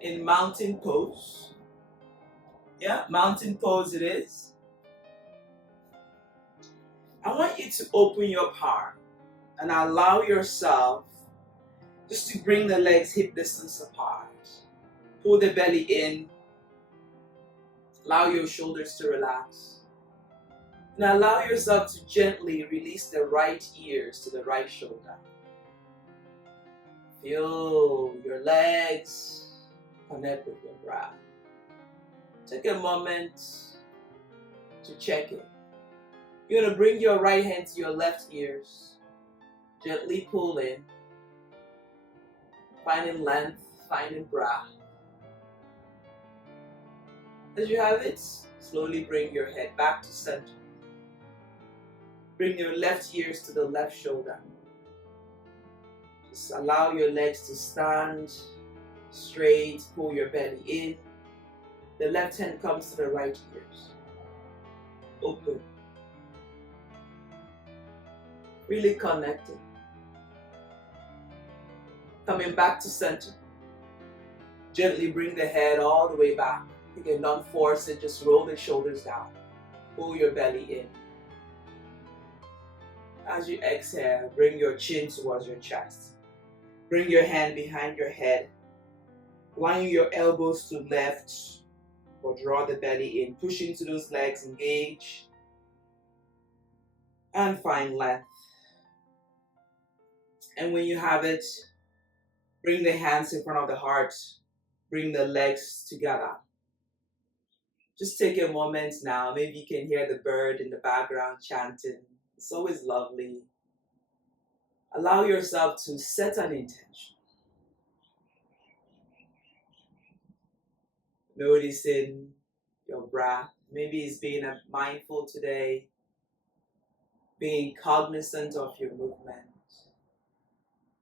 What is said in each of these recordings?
in mountain pose. Yeah, mountain pose it is. I want you to open your palm and allow yourself just to bring the legs hip distance apart. Pull the belly in. Allow your shoulders to relax. And allow yourself to gently release the right ears to the right shoulder. Feel your legs connect with your breath. Take a moment to check it. You're going to bring your right hand to your left ears. Gently pull in. Finding length, finding breath. As you have it, slowly bring your head back to center. Bring your left ears to the left shoulder. Just allow your legs to stand straight, pull your belly in. The left hand comes to the right ears. Open. Really connected. Coming back to center. Gently bring the head all the way back. Again, don't force it, just roll the shoulders down. Pull your belly in. As you exhale, bring your chin towards your chest. Bring your hand behind your head. Allowing your elbows to left or draw the belly in. Push into those legs, engage. And find length. And when you have it, bring the hands in front of the heart. Bring the legs together. Just take a moment now. Maybe you can hear the bird in the background chanting. It's always lovely. Allow yourself to set an intention. Noticing your breath. Maybe it's being mindful today. Being cognizant of your movement.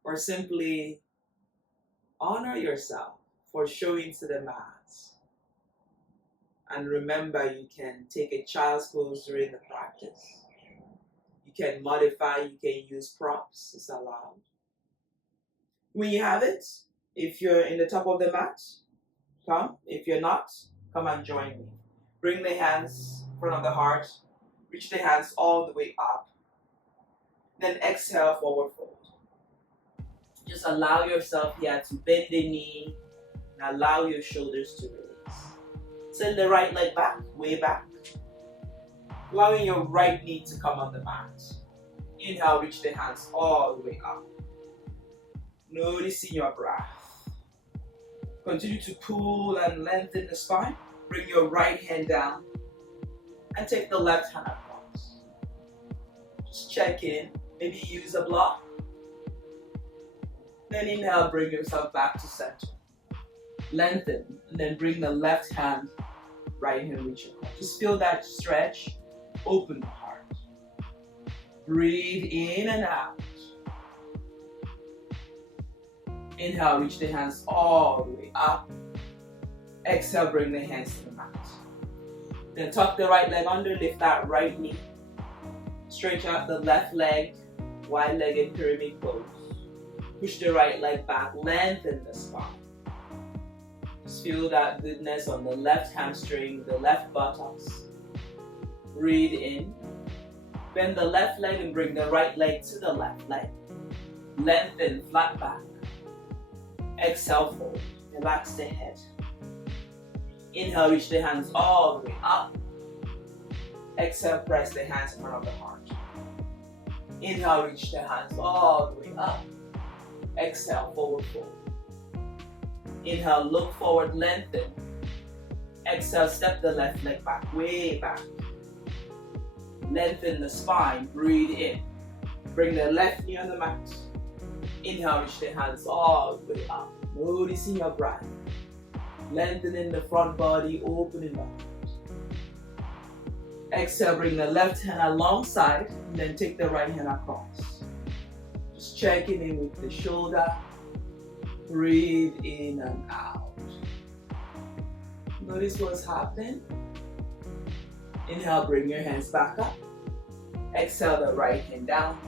Or simply honor yourself for showing to the mass. And remember, you can take a child's pose during the practice. You can modify, you can use props, it's allowed. When you have it, if you're in the top of the mat, come. If you're not, come and join me. Bring the hands in front of the heart. Reach the hands all the way up. Then exhale, forward fold. Just allow yourself here to bend the knee and allow your shoulders to release. Send the right leg back, way back. Allowing your right knee to come on the mat. Inhale, reach the hands all the way up. Noticing your breath. Continue to pull and lengthen the spine. Bring your right hand down and take the left hand across. Just check in. Maybe use a block. Then inhale, bring yourself back to center. Lengthen, and then bring the left hand, right hand reach across. Just feel that stretch. Open the heart. Breathe in and out. Inhale, reach the hands all the way up. Exhale, bring the hands to the mat. Then tuck the right leg under, lift that right knee. Stretch out the left leg, wide-legged pyramid pose. Push the right leg back, lengthen the spine. Just feel that goodness on the left hamstring, the left buttocks. Breathe in. Bend the left leg and bring the right leg to the left leg. Lengthen, flat back. Exhale, fold. Relax the head. Inhale, reach the hands all the way up. Exhale, press the hands in front of the heart. Inhale, reach the hands all the way up. Exhale, forward fold. Inhale, look forward, lengthen. Exhale, step the left leg back, way back. Lengthen the spine, breathe in. Bring the left knee on the mat. Inhale, reach the hands all the way up. Noticing your breath. Lengthening the front body, opening the heart. Exhale, bring the left hand alongside, and then take the right hand across. Just checking in with the shoulder. Breathe in and out. Notice what's happening. Inhale, bring your hands back up. Exhale, the right hand down.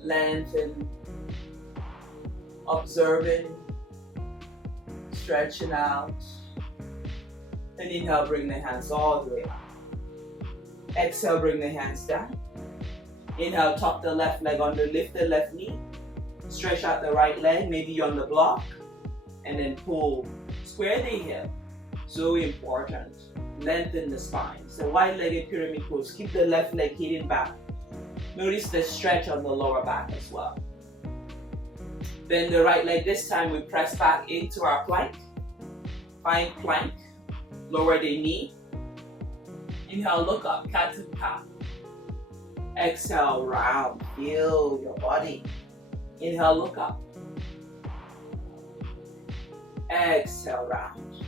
Lengthen. Observing. Stretching out. And inhale, bring the hands all the way up. Exhale, bring the hands down. Inhale, tuck the left leg under, lift the left knee. Stretch out the right leg, maybe on the block. And then pull. Square the hip. So important. Lengthen the spine. So wide-legged pyramid pose. Keep the left leg hidden back. Notice the stretch on the lower back as well. Bend the right leg. This time we press back into our plank. Find plank. Lower the knee. Inhale, look up, cat and cow. Exhale, round. Feel your body. Inhale, look up. Exhale, round.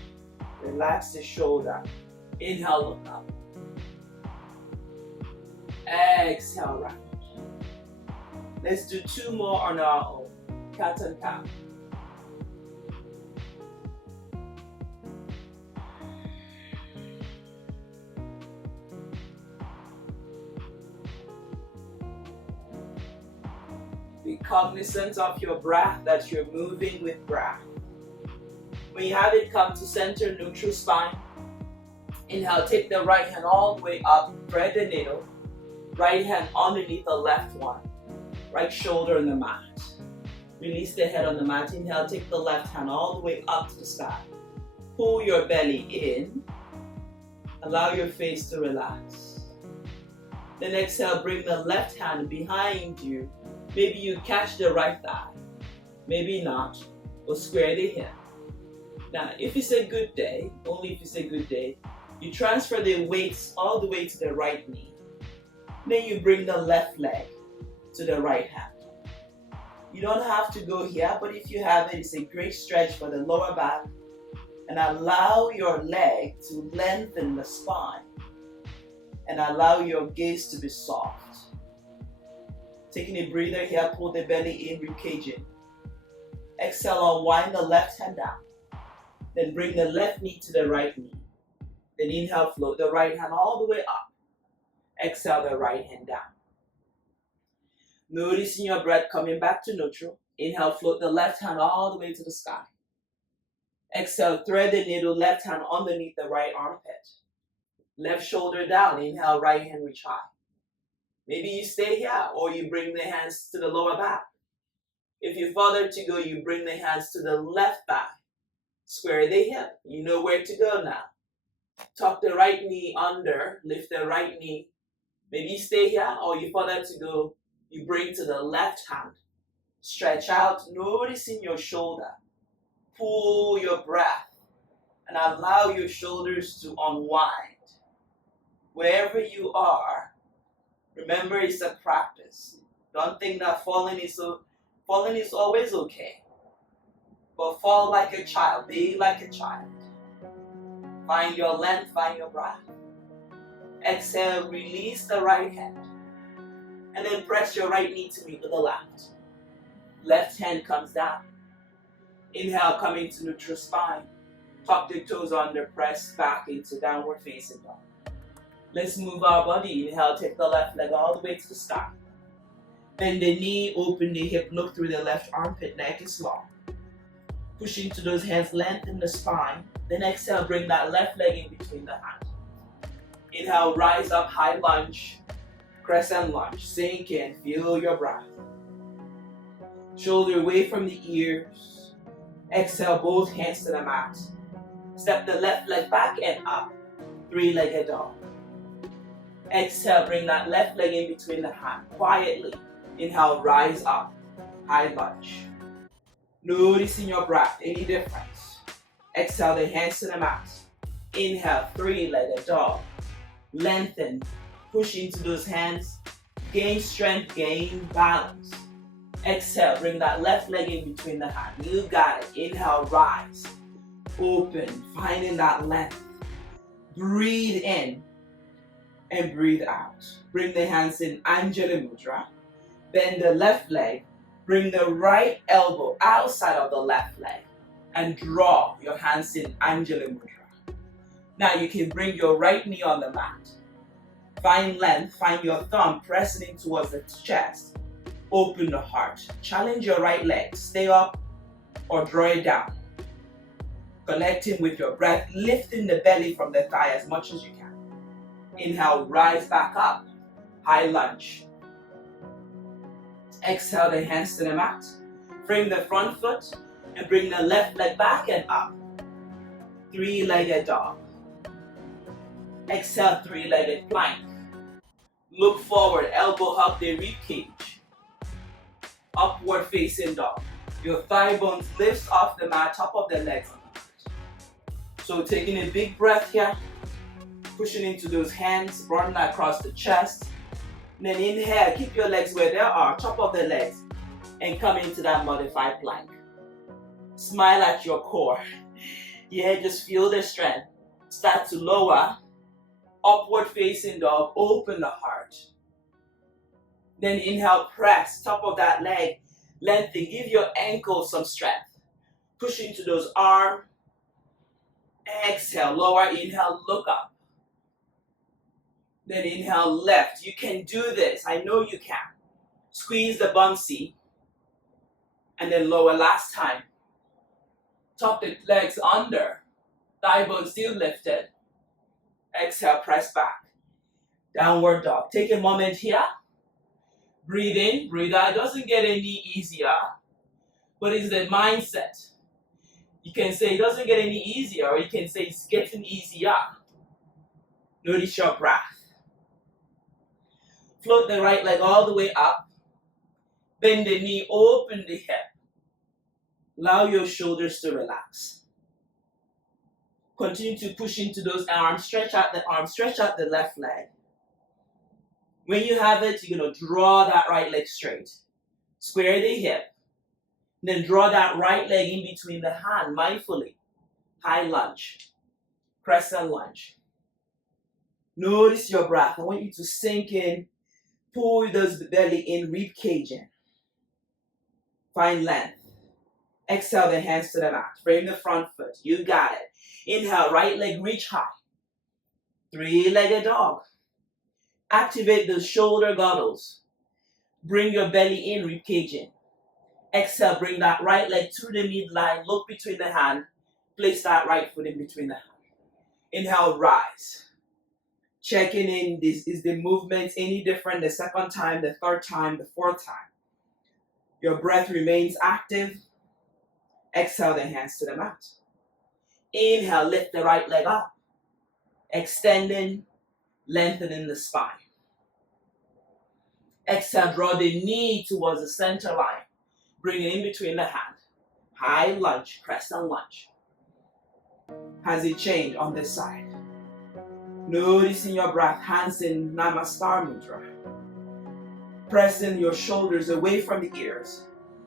Relax the shoulder. Inhale, look up. Exhale, round. Let's do 2 more on our own. Cat and cow. Be cognizant of your breath, that you're moving with breath. When you have it, come to center, neutral spine. Inhale, take the right hand all the way up, thread the needle. Right hand underneath the left one. Right shoulder on the mat. Release the head on the mat. Inhale, take the left hand all the way up to the sky. Pull your belly in. Allow your face to relax. Then exhale, bring the left hand behind you. Maybe you catch the right thigh. Maybe not. Or square the hip. Now, if it's a good day, only if it's a good day, you transfer the weights all the way to the right knee. Then you bring the left leg to the right hand. You don't have to go here, but if you have it, it's a great stretch for the lower back. And allow your leg to lengthen the spine. And allow your gaze to be soft. Taking a breather here, pull the belly in, ribcage in. Exhale, unwind the left hand down. Then bring the left knee to the right knee. Then inhale, float the right hand all the way up. Exhale, the right hand down. Noticing your breath coming back to neutral. Inhale, float the left hand all the way to the sky. Exhale, thread the needle, left hand underneath the right armpit. Left shoulder down. Inhale, right hand reach high. Maybe you stay here or you bring the hands to the lower back. If you're further to go, you bring the hands to the left thigh. Square the hip. You know where to go now. Tuck the right knee under. Lift the right knee. Maybe you stay here or you further to go. You bring to the left hand. Stretch out. Noticing your shoulder. Pull your breath. And allow your shoulders to unwind. Wherever you are, remember it's a practice. Don't think that falling is always okay. But fall like a child. Be like a child. Find your length. Find your breath. Exhale. Release the right hand. And then press your right knee to meet with the left. Left hand comes down. Inhale, coming to neutral spine. Tuck the toes under. Press back into downward facing dog. Let's move our body. Inhale, take the left leg all the way to the sky. Bend the knee, open the hip, look through the left armpit, neck is long. Push into those hands, lengthen the spine. Then exhale, bring that left leg in between the hands. Inhale, rise up, high lunge, crescent lunge. Sink in, feel your breath. Shoulder away from the ears. Exhale, both hands to the mat. Step the left leg back and up. Three-legged dog. Exhale, bring that left leg in between the hands. Quietly. Inhale, rise up. High lunge. Noticing your breath. Any difference? Exhale, the hands to the mat. Inhale, three-legged dog. Lengthen. Push into those hands. Gain strength, gain balance. Exhale, bring that left leg in between the hands. You got it. Inhale, rise. Open, finding that length. Breathe in and breathe out. Bring the hands in Anjali Mudra. Bend the left leg. Bring the right elbow outside of the left leg and draw your hands in Anjali Mudra. Now you can bring your right knee on the mat. Find length, find your thumb pressing in towards the chest. Open the heart. Challenge your right leg. Stay up or draw it down. Connecting with your breath, lifting the belly from the thigh as much as you can. Inhale, rise back up, high lunge. Exhale the hands to the mat. Frame the front foot and bring the left leg back and up. Three-legged dog. Exhale, three-legged plank. Look forward, elbow hug the rib cage. Upward facing dog. Your thigh bones lifts off the mat, top of the legs on the mat. So taking a big breath here, pushing into those hands, running across the chest. And then inhale, keep your legs where they are, top of the legs, and come into that modified plank. Smile at your core. Yeah, just feel the strength. Start to lower. Upward facing dog, open the heart. Then inhale, press, top of that leg, lengthen, give your ankles some strength. Push into those arms. Exhale, lower, inhale, look up. Then inhale, left. You can do this, I know you can. Squeeze the bum seat. And then lower last time. Tuck the legs under. Thigh bone still lifted. Exhale, press back. Downward dog. Take a moment here. Breathe in, breathe out. It doesn't get any easier, but it's the mindset. You can say it doesn't get any easier, or you can say it's getting easier. Notice your breath. Float the right leg all the way up. Bend the knee, open the hip. Allow your shoulders to relax. Continue to push into those arms. Stretch out the arms. Stretch out the left leg. When you have it, you're going to draw that right leg straight. Square the hip. Then draw that right leg in between the hand mindfully. High lunge. Crescent lunge. Notice your breath. I want you to sink in. Pull the belly in, rib cage in. Find length. Exhale the hands to the mat. Frame the front foot. You got it. Inhale, right leg reach high. Three-legged dog. Activate the shoulder girdles. Bring your belly in, rib cage in. Exhale, bring that right leg to the midline. Look between the hand. Place that right foot in between the hand. Inhale, rise. Checking in, is the movement any different the second time, the third time, the fourth time? Your breath remains active. Exhale the hands to the mat. Inhale, lift the right leg up. Extending, lengthening the spine. Exhale, draw the knee towards the center line. Bring it in between the hand. High lunge, crescent lunge. Has it changed on this side? Noticing your breath, hands in Namaste mudra. Pressing your shoulders away from the ears.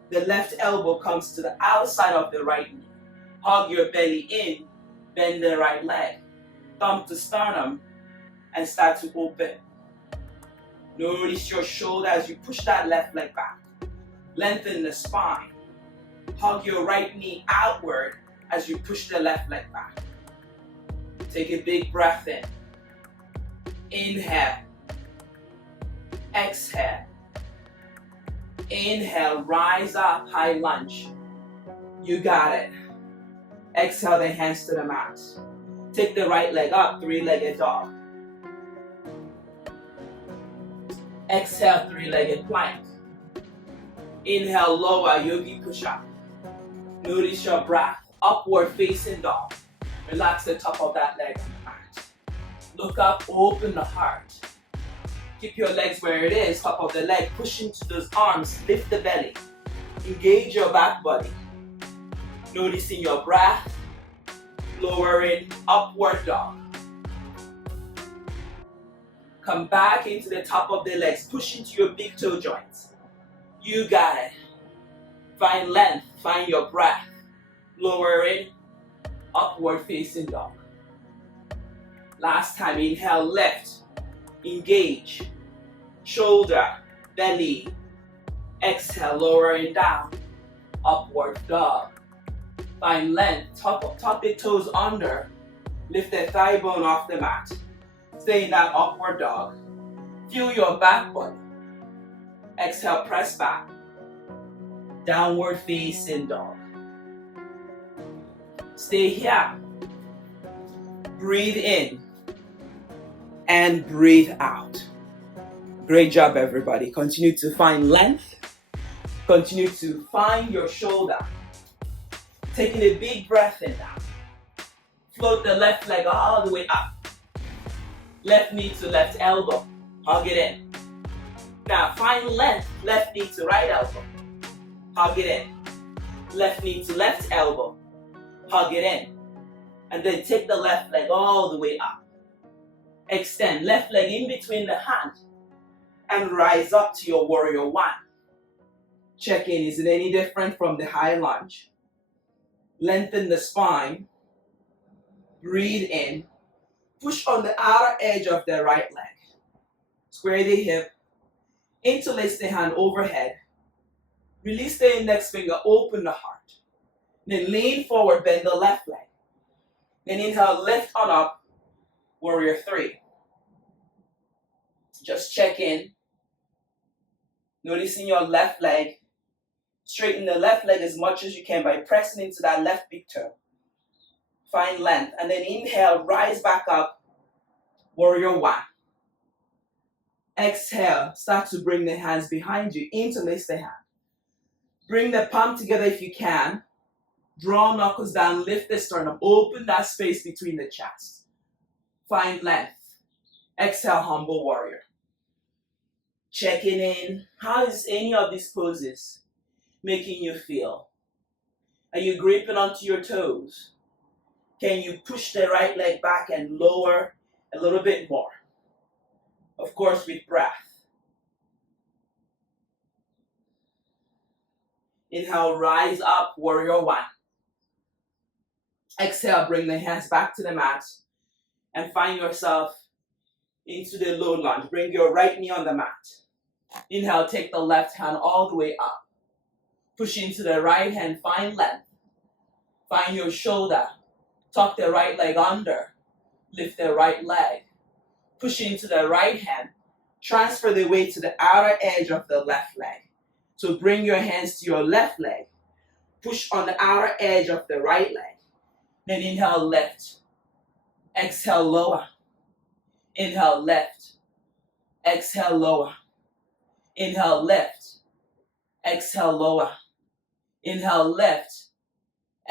The left elbow comes to the outside of the right knee. Hug your belly in, bend the right leg. Thumb to sternum, and start to open. Notice your shoulder as you push that left leg back. Lengthen the spine. Hug your right knee outward as you push the left leg back. Take a big breath in. Inhale. Exhale. Inhale, rise up, high lunge. You got it. Exhale the hands to the mat. Take the right leg up, three-legged dog. Exhale, three-legged plank. Inhale, lower, yogi push-up. Notice your breath, upward facing dog. Relax the top of that leg on the mat. Look up, open the heart. Keep your legs where it is, top of the leg. Push into those arms, lift the belly. Engage your back body. Noticing your breath, lowering, upward dog. Come back into the top of the legs, push into your big toe joints. You got it. Find length, find your breath. Lowering, upward facing dog. Last time, inhale, lift. Engage, shoulder, belly. Exhale, lowering down, upward dog. Find length, tuck the toes under. Lift the thigh bone off the mat. Stay in that upward dog. Feel your back body. Exhale, press back. Downward facing dog. Stay here. Breathe in and breathe out. Great job, everybody. Continue to find length. Continue to find your shoulder. Taking a big breath in now. Float the left leg all the way up. Left knee to left elbow. Hug it in. Now find length. Left knee to right elbow. Hug it in. Left knee to left elbow. Hug it in. And then take the left leg all the way up. Extend left leg in between the hand. And rise up to your warrior one. Check in, is it any different from the high lunge? Lengthen the spine. Breathe in. Push on the outer edge of the right leg. Square the hip. Interlace the hand overhead. Release the index finger, open the heart. Then lean forward, bend the left leg. Then inhale, lift on up, warrior three. Just check in. Noticing your left leg. Straighten the left leg as much as you can by pressing into that left big toe. Find length. And then inhale, rise back up, warrior one. Exhale, start to bring the hands behind you. Interlace the hand. Bring the palm together if you can. Draw knuckles down, lift the sternum. Open that space between the chest. Find length. Exhale, humble warrior. Checking in. How is any of these poses making you feel? Are you gripping onto your toes? Can you push the right leg back and lower a little bit more? Of course, with breath. Inhale, rise up, warrior one. Exhale, bring the hands back to the mat and find yourself into the low lunge. Bring your right knee on the mat. Inhale, take the left hand all the way up. Push into the right hand, find length. Find your shoulder. Tuck the right leg under. Lift the right leg. Push into the right hand. Transfer the weight to the outer edge of the left leg. So bring your hands to your left leg. Push on the outer edge of the right leg. Then inhale, lift. Exhale, lower. Inhale, lift. Exhale, lower. Inhale, lift. Exhale, lower. Inhale, lift.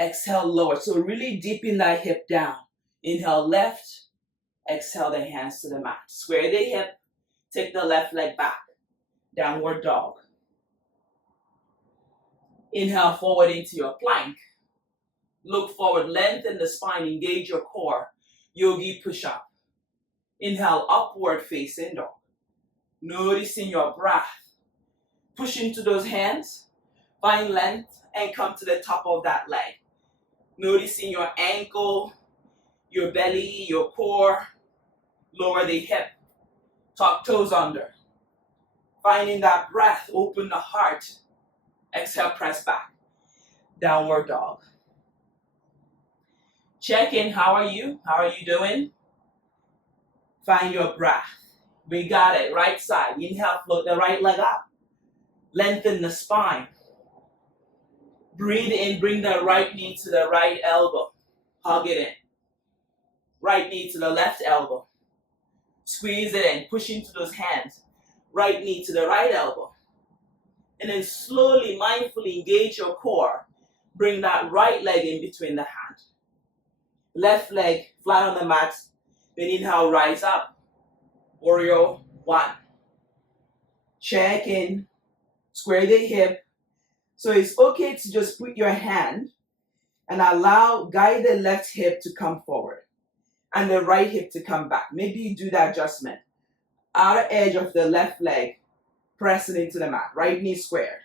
Exhale, lower. So really deepen that hip down. Inhale, left. Exhale, the hands to the mat. Square the hip. Take the left leg back. Downward dog. Inhale forward into your plank. Look forward, lengthen the spine, engage your core. Yogi push-up. Inhale, upward facing dog. Noticing your breath. Push into those hands. Find length and come to the top of that leg. Noticing your ankle, your belly, your core. Lower the hip. Tuck toes under. Finding that breath, open the heart. Exhale, press back. Downward dog. Check in, how are you? How are you doing? Find your breath. We got it, right side. Inhale, float the right leg up. Lengthen the spine. Breathe in, bring the right knee to the right elbow. Hug it in. Right knee to the left elbow. Squeeze it in, push into those hands. Right knee to the right elbow. And then slowly, mindfully engage your core. Bring that right leg in between the hand. Left leg flat on the mat. Then inhale, rise up. Warrior one. Check in. Square the hip. So it's okay to just put your hand and guide the left hip to come forward and the right hip to come back. Maybe you do that adjustment. Outer edge of the left leg, pressing into the mat. Right knee squared.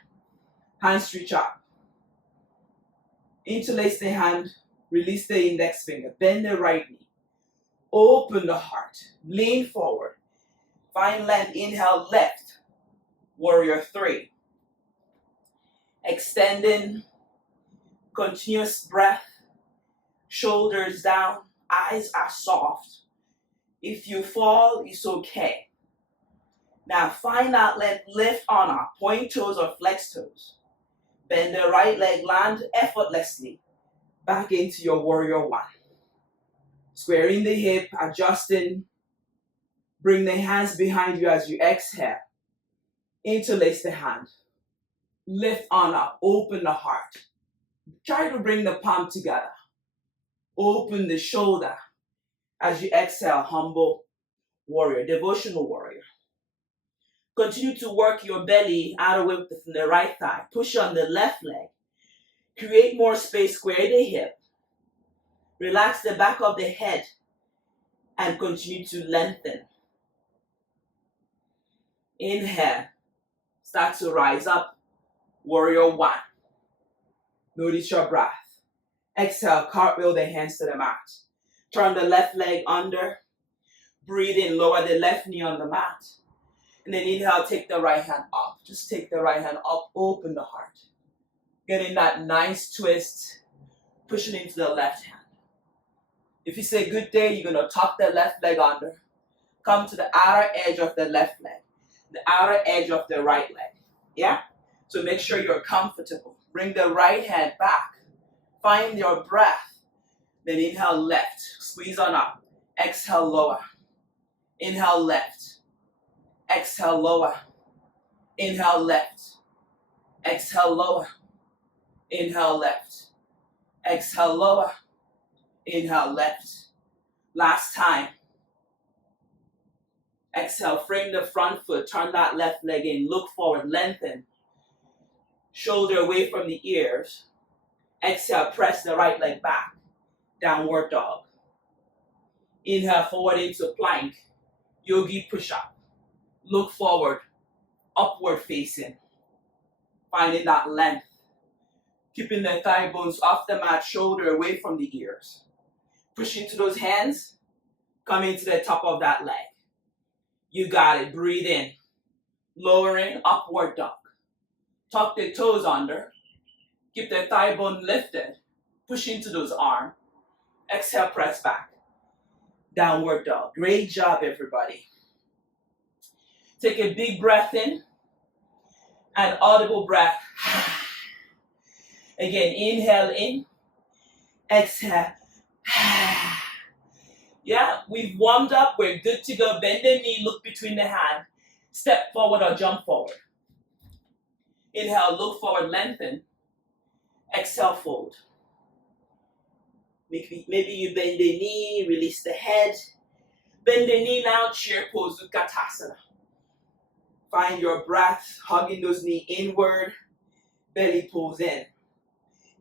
Hands reach up. Interlace the hand, release the index finger, bend the right knee. Open the heart, lean forward. Find length, inhale, left. Warrior three. Extending, continuous breath, shoulders down, eyes are soft. If you fall, it's okay. Now find that length, lift on up, point toes or flex toes. Bend the right leg, land effortlessly. back into your warrior one. Squaring the hip, adjusting. Bring the hands behind you as you exhale. Interlace the hand. Lift on up, open the heart. Try to bring the palm together. Open the shoulder as you exhale, humble warrior, devotional warrior. Continue to work your belly out away from the right thigh. Push on the left leg. Create more space, square the hip. Relax the back of the head and continue to lengthen. Inhale. Start to rise up. Warrior one. Notice your breath. Exhale, cartwheel the hands to the mat. Turn the left leg under. Breathe in, lower the left knee on the mat. And then inhale, take the right hand up. Just take the right hand up, open the heart. Getting that nice twist, pushing into the left hand. If you say good day, you're going to tuck the left leg under. Come to the outer edge of the left leg. The outer edge of the right leg. Yeah? So make sure you're comfortable. Bring the right hand back. Find your breath. Then inhale left. Squeeze on up. Exhale lower. Inhale left. Exhale lower. Inhale left. Exhale lower. Inhale left. Exhale lower. Inhale left. Last time. Exhale, frame the front foot. Turn that left leg in. Look forward. Lengthen. Shoulder away from the ears. Exhale, press the right leg back. Downward dog. Inhale, forward into plank. Yogi push-up. Look forward. Upward facing. Finding that length. Keeping the thigh bones off the mat. Shoulder away from the ears. Push into those hands. Come into the top of that leg. You got it. Breathe in. Lowering, upward dog. Tuck the toes under. Keep the thigh bone lifted. Push into those arms. Exhale, press back. Downward dog. Great job, everybody. Take a big breath in. An audible breath. Again, inhale in. Exhale. Yeah, we've warmed up. We're good to go. Bend the knee, look between the hand. Step forward or jump forward. Inhale, look forward, lengthen. Exhale, fold. Maybe you bend the knee, release the head. Bend the knee now, chair pose, Utkatasana. Find your breath, hugging those knees inward. Belly pulls in.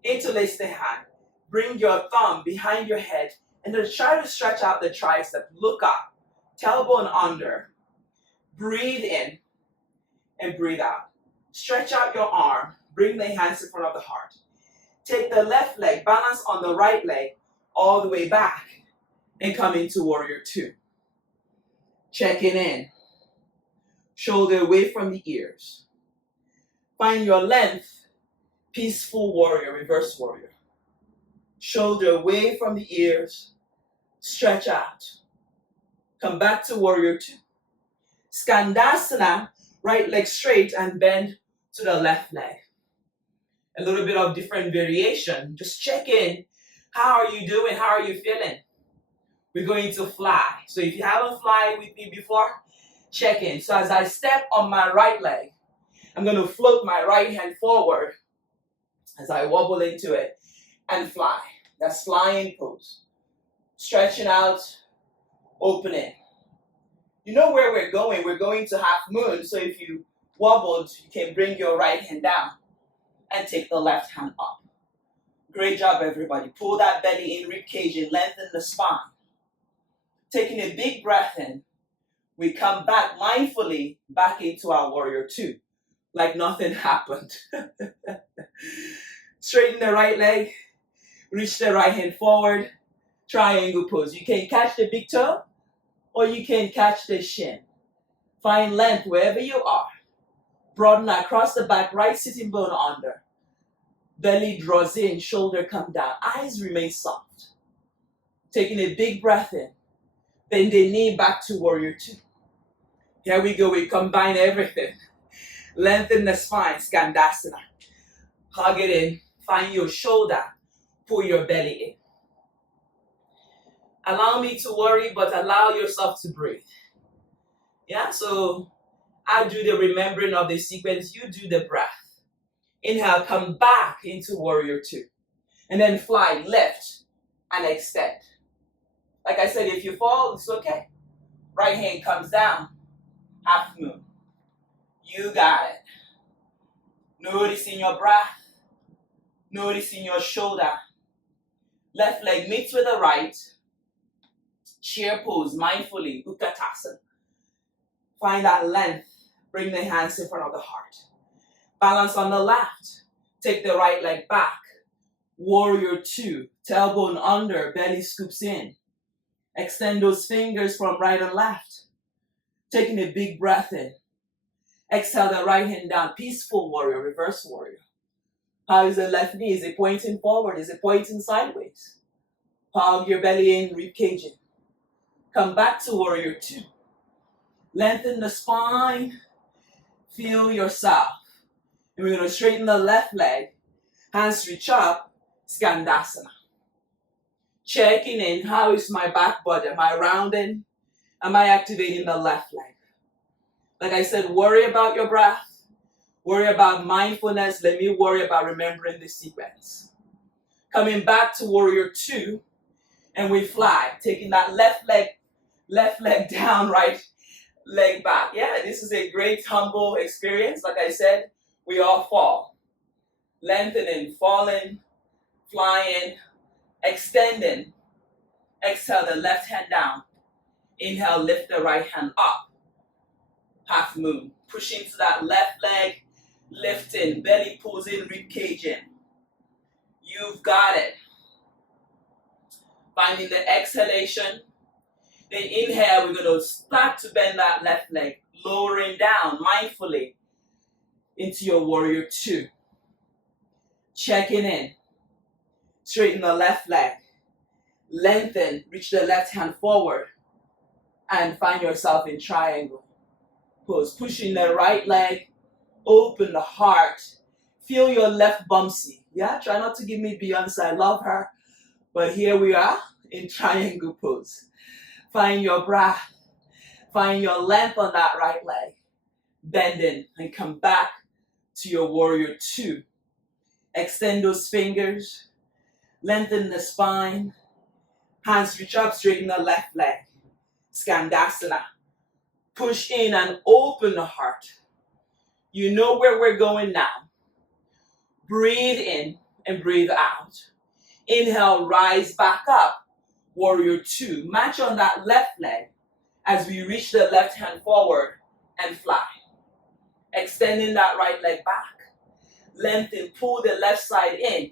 Interlace the hand. Bring your thumb behind your head and then try to stretch out the tricep. Look up. Tailbone under. Breathe in and breathe out. Stretch out your arm. Bring the hands in front of the heart. Take the left leg, balance on the right leg all the way back and come into warrior two. Checking in. Shoulder away from the ears. Find your length. Peaceful warrior, reverse warrior. Shoulder away from the ears. Stretch out. Come back to warrior two. Skandasana, right leg straight and bend to the left leg. A little bit of different variation. Just check in. How are you doing? How are you feeling? We're going to fly. So if you haven't fly with me before, check in. So as I step on my right leg, I'm going to float my right hand forward as I wobble into it and fly. That's flying pose. Stretching out, opening. You know where we're going. We're going to half moon. So if you wobbled, you can bring your right hand down and take the left hand up. Great job, everybody. Pull that belly in, rib cage and lengthen the spine. Taking a big breath in, we come back mindfully back into our warrior two, like nothing happened. Straighten the right leg, reach the right hand forward, triangle pose. You can catch the big toe or you can catch the shin. Find length wherever you are. Broaden across the back, right sitting bone under. Belly draws in, shoulder come down. Eyes remain soft. Taking a big breath in. Bend the knee back to warrior two. Here we go, we combine everything. Lengthen the spine, Skandasana. Hug it in, find your shoulder. pull your belly in. Allow me to worry, but allow yourself to breathe. Yeah, so I do the remembering of the sequence, you do the breath. Inhale, come back into warrior two. And then fly, lift, and extend. Like I said, if you fall, it's okay. Right hand comes down, half moon. You got it. Noticing your breath, noticing your shoulder. Left leg meets with the right. Chair pose, mindfully, Utkatasana. Find that length. Bring the hands in front of the heart. Balance on the left. Take the right leg back. Warrior two. Tailbone under, belly scoops in. Extend those fingers from right and left. Taking a big breath in. Exhale the right hand down. Peaceful warrior, reverse warrior. How is the left knee? Is it pointing forward? Is it pointing sideways? Hug your belly in, rib cage in. Come back to warrior two. Lengthen the spine. Feel yourself. And we're going to straighten the left leg. Hands reach up. Skandasana. Checking in. How is my back body? Am I rounding? Am I activating the left leg? Like I said, worry about your breath. Worry about mindfulness. Let me worry about remembering the sequence. Coming back to warrior two. And we fly. Taking that left leg down, right leg back. Yeah, this is a great humble experience. Like I said, we all fall. Lengthening, falling, flying, extending. Exhale the left hand down. Inhale, lift the right hand up. Half moon. Pushing to that left leg, lifting, belly pulls in, rib cage in. You've got it. Finding the exhalation. Then inhale, we're going to start to bend that left leg, lowering down mindfully into your warrior two. Checking in. Straighten the left leg. Lengthen, reach the left hand forward. And find yourself in triangle pose. Pushing the right leg, open the heart. Feel your left bumpsy. Yeah, try not to give me Beyonce, I love her. But here we are in triangle pose. Find your breath. Find your length on that right leg. Bending and come back to your warrior two. Extend those fingers. Lengthen the spine. Hands reach up, straighten the left leg. Skandasana. Push in and open the heart. You know where we're going now. Breathe in and breathe out. Inhale, rise back up. Warrior two. Match on that left leg as we reach the left hand forward and fly. Extending that right leg back. Lengthen, pull the left side in.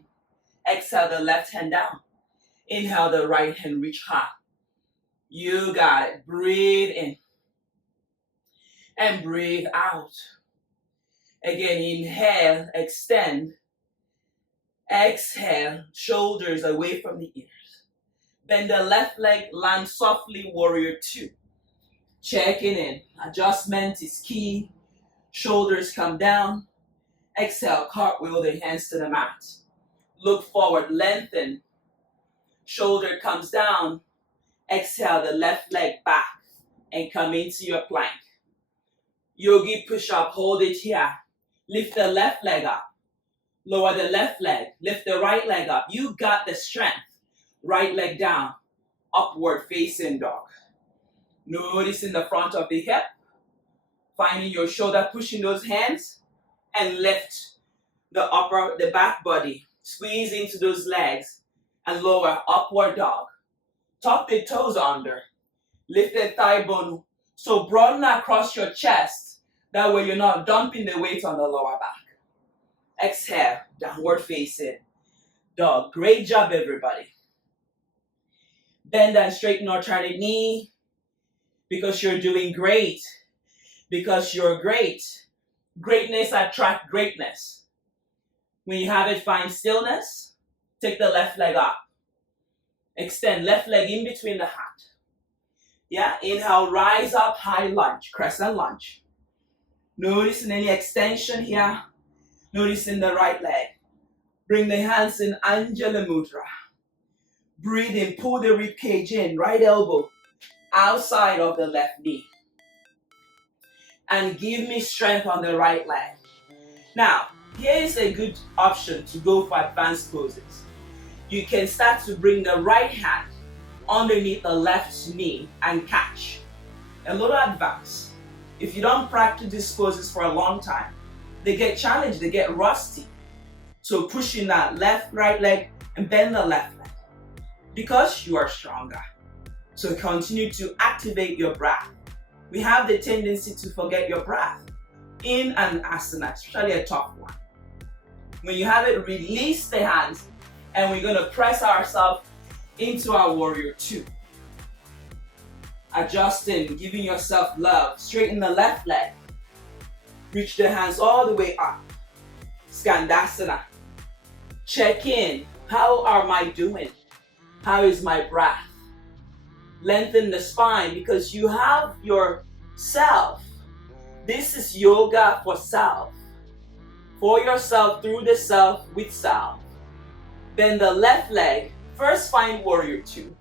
Exhale the left hand down. Inhale the right hand, reach high. You got it. Breathe in. And breathe out. Again, inhale, extend. Exhale, shoulders away from the ears. Bend the left leg, land softly, warrior two. Checking in. Adjustment is key. Shoulders come down. Exhale, cartwheel the hands to the mat. Look forward, lengthen. Shoulder comes down. Exhale the left leg back and come into your plank. Yogi push up, hold it here. Lift the left leg up. Lower the left leg. Lift the right leg up. You got the strength. Right leg down. Upward facing dog. Notice in the front of the hip. Finding your shoulder, pushing those hands. And lift the back body. Squeeze into those legs. And lower, upward dog. Tuck the toes under. Lift the thigh bone. So broaden across your chest. That way you're not dumping the weight on the lower back. Exhale, downward facing dog. Great job, everybody. Bend and straighten alternate knee. Because you're doing great. Because you're great. Greatness attracts greatness. When you have it, find stillness. Take the left leg up. Extend left leg in between the hand. Yeah, inhale, rise up, high lunge, crescent lunge. Noticing any extension here. Noticing the right leg. Bring the hands in Anjali Mudra. Breathe in, pull the rib cage in, right elbow outside of the left knee. And give me strength on the right leg. Now, here is a good option to go for advanced poses. You can start to bring the right hand underneath the left knee and catch. A little advanced. If you don't practice these poses for a long time, they get challenged, they get rusty. So pushing that left, right leg and bend the left leg because you are stronger. So continue to activate your breath. We have the tendency to forget your breath in an asana, especially a tough one. When you have it, release the hands and we're going to press ourselves into our warrior two. Adjusting, giving yourself love. Straighten the left leg. Reach the hands all the way up. Skandasana. Check in. How am I doing? How is my breath? Lengthen the spine because you have your self. This is yoga for self. For yourself, through the self, with self. Then the left leg, first find warrior two.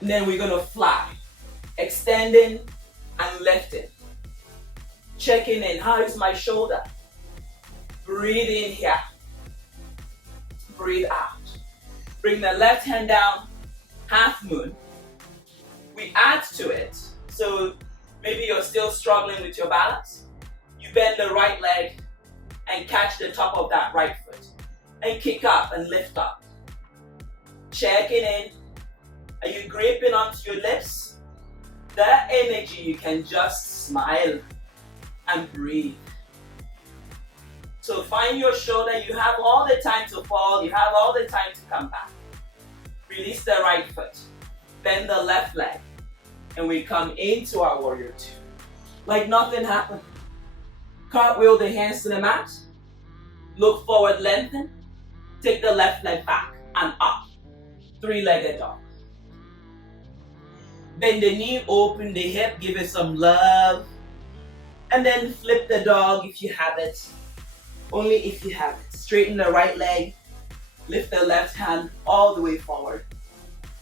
And then we're going to fly. Extending and lifting. Checking in. How is my shoulder? Breathe in here. Breathe out. Bring the left hand down, half moon. We add to it. So maybe you're still struggling with your balance. You bend the right leg and catch the top of that right foot. And kick up and lift up. Checking in. Are you gripping onto your lips? That energy, you can just smile and breathe. So find your shoulder. You have all the time to fall. You have all the time to come back. Release the right foot. Bend the left leg. And we come into our warrior two. Like nothing happened. Cartwheel the hands to the mat. Look forward, lengthen. Take the left leg back and up. Three-legged dog. Bend the knee, open the hip, give it some love. And then flip the dog if you have it. Only if you have it. Straighten the right leg. Lift the left hand all the way forward.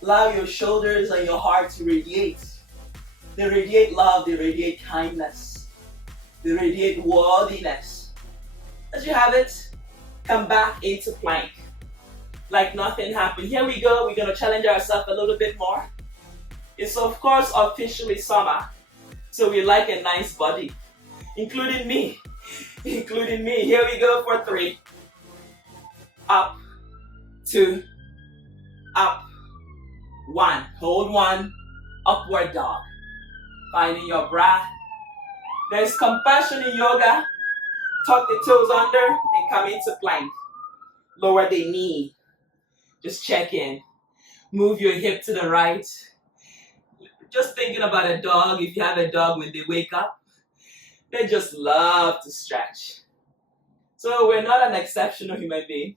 Allow your shoulders and your heart to radiate. They radiate love, they radiate kindness. They radiate worthiness. As you have it, come back into plank. Like nothing happened. Here we go. We're going to challenge ourselves a little bit more. It's of course officially summer. So we like a nice body. Including me. Including me. Here we go for 3. Up. 2. Up. 1. Hold 1. Upward dog. Finding your breath. There's compassion in yoga. Tuck the toes under and come into plank. Lower the knee. Just check in. Move your hip to the right. Just thinking about a dog. If you have a dog, when they wake up, they just love to stretch. So we're not an exceptional human being.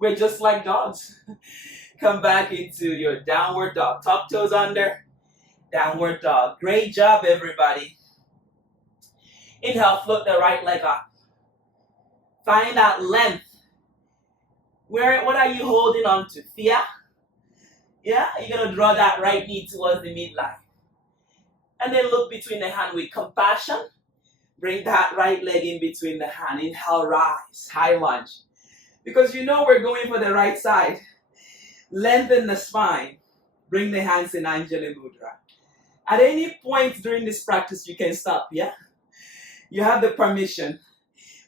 We're just like dogs. Come back into your downward dog. Tuck toes under. Downward dog. Great job, everybody. Inhale, float the right leg up. Find that length. What are you holding on to? Fear? Yeah? You're going to draw that right knee towards the midline. And then look between the hand with compassion. Bring that right leg in between the hand. Inhale, rise. High lunge. Because you know we're going for the right side. Lengthen the spine. Bring the hands in Anjali Mudra. At any point during this practice, you can stop, yeah? You have the permission.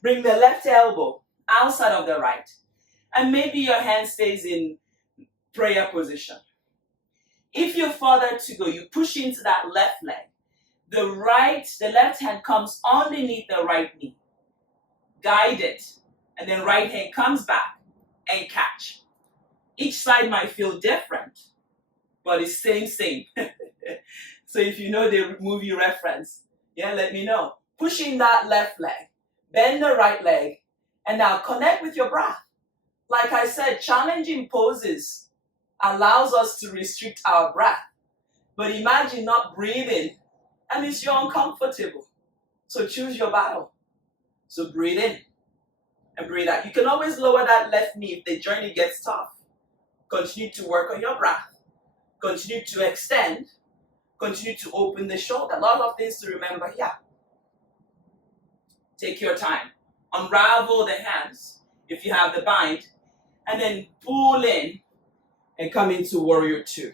Bring the left elbow outside of the right. And maybe your hand stays in prayer position. If you're further to go, you push into that left leg. The left hand comes underneath the right knee. Guide it. And then right hand comes back and catch. Each side might feel different, but it's same. So if you know the movie reference, yeah, let me know. Pushing that left leg, bend the right leg, and now connect with your breath. Like I said, challenging poses allows us to restrict our breath. But imagine not breathing, and it's you're uncomfortable. So choose your battle. So breathe in. and breathe out. You can always lower that left knee if the journey gets tough. Continue to work on your breath. Continue to extend. Continue to open the shoulder. A lot of things to remember here. Take your time. Unravel the hands if you have the bind. And then pull in and come into warrior two.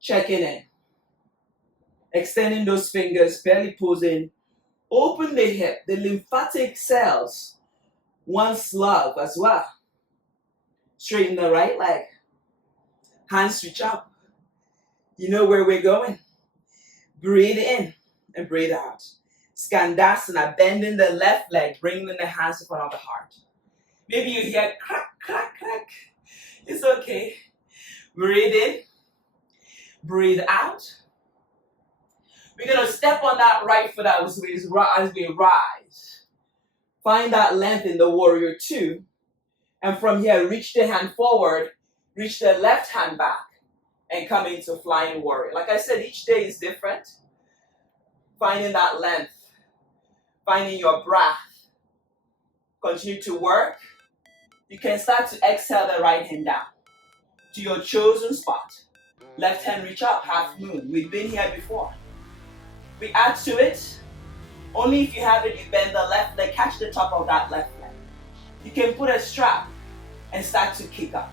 Checking in. Extending those fingers, belly posing. Open the hip. The lymphatic cells wants love as well. Straighten the right leg. Hands reach up. You know where we're going. Breathe in and breathe out. Skandasana, bending the left leg, bringing the hands in front of the heart. Maybe you hear crack, crack, crack. It's okay. Breathe in. Breathe out. We're going to step on that right foot as we rise. Find that length in the warrior two. And from here, reach the hand forward, reach the left hand back, and come into flying warrior. Like I said, each day is different. Finding that length, finding your breath. Continue to work. You can start to exhale the right hand down to your chosen spot. Left hand reach up, half moon. We've been here before. We add to it. Only if you have it, you bend the left leg, catch the top of that left leg. You can put a strap and start to kick up.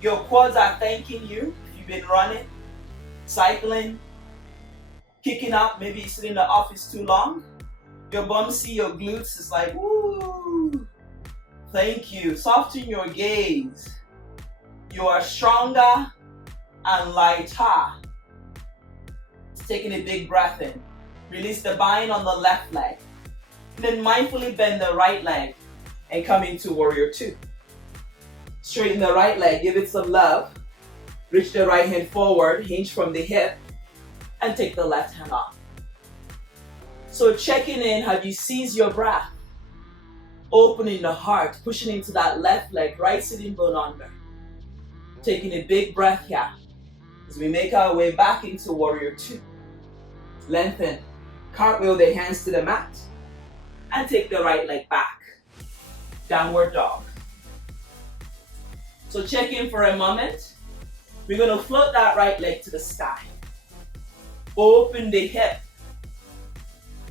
Your quads are thanking you if you've been running, cycling, kicking up, maybe you're sitting in the office too long. Your bum see your glutes, it's like, woo, thank you. Soften your gaze. You are stronger and lighter. Taking a big breath in. Release the bind on the left leg. And then mindfully bend the right leg and come into warrior two. Straighten the right leg, give it some love. Reach the right hand forward, hinge from the hip, and take the left hand off. So checking in, have you seized your breath? Opening the heart, pushing into that left leg, right sitting bone under. Taking a big breath here as we make our way back into warrior two. Lengthen, cartwheel the hands to the mat, and take the right leg back. Downward dog. So check in for a moment. We're going to float that right leg to the sky. Open the hip.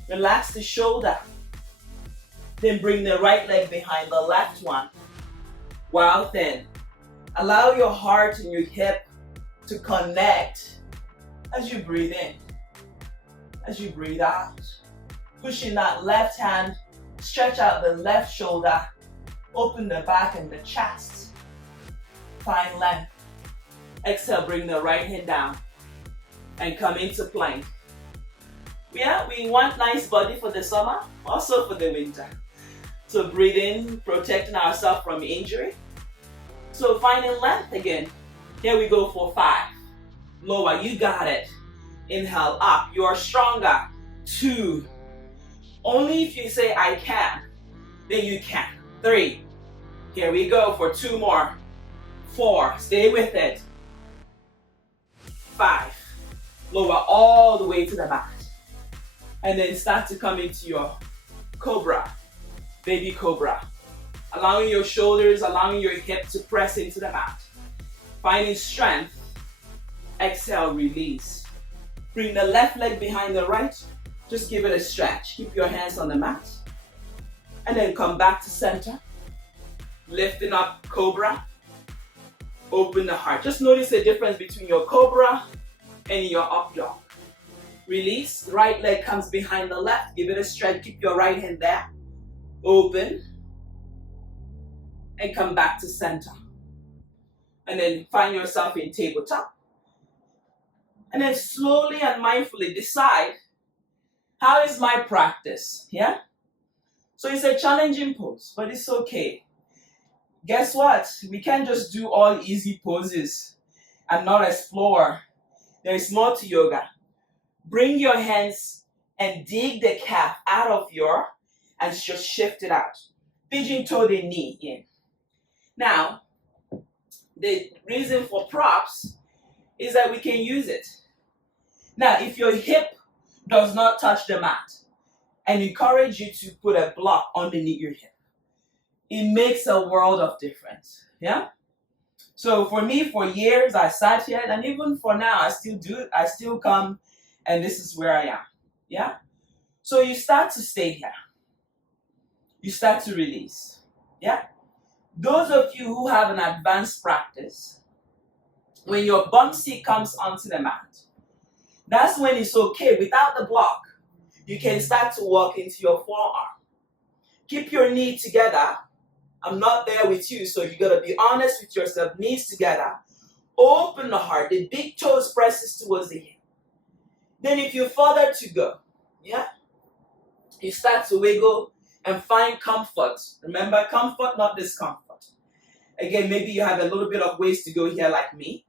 Relax the shoulder. Then bring the right leg behind the left one. While thin. Allow your heart and your hip to connect as you breathe in. As you breathe out. Pushing that left hand. Stretch out the left shoulder. Open the back and the chest. Find length. Exhale, bring the right hand down. And come into plank. Yeah, we want nice body for the summer, also for the winter. So breathe in, protecting ourselves from injury. So finding length again. Here we go for 5. Lower, you got it. Inhale up, you're stronger. 2. Only if you say I can, then you can. 3. Here we go for 2 more. 4, stay with it. 5. Lower all the way to the mat. And then start to come into your cobra, baby cobra. Allowing your shoulders, allowing your hip to press into the mat. Finding strength. Exhale, release. Bring the left leg behind the right. Just give it a stretch. Keep your hands on the mat. And then come back to center. Lifting up cobra. Open the heart. Just notice the difference between your cobra and your up dog. Release. The right leg comes behind the left. Give it a stretch. Keep your right hand there. Open. And come back to center. And then find yourself in tabletop. And then slowly and mindfully decide, how is my practice? Yeah? So it's a challenging pose, but it's okay. Guess what? We can't just do all easy poses and not explore. There is more to yoga. Bring your hands and dig the calf out of and just shift it out. Pigeon toe the knee in. Now, the reason for props is that we can use it. Now, if your hip does not touch the mat and encourage you to put a block underneath your hip. It makes a world of difference. Yeah? So for me, for years, I sat here, and even for now, I still do it. I still come, and this is where I am. Yeah? So you start to stay here. You start to release. Yeah? Those of you who have an advanced practice, when your bum seat comes onto the mat, that's when it's okay. Without the block, you can start to walk into your forearm. Keep your knee together. I'm not there with you, so you got to be honest with yourself. Knees together. Open the heart. The big toes presses towards the hip. Then if you further to go, yeah, you start to wiggle and find comfort. Remember, comfort, not discomfort. Again, maybe you have a little bit of ways to go here like me.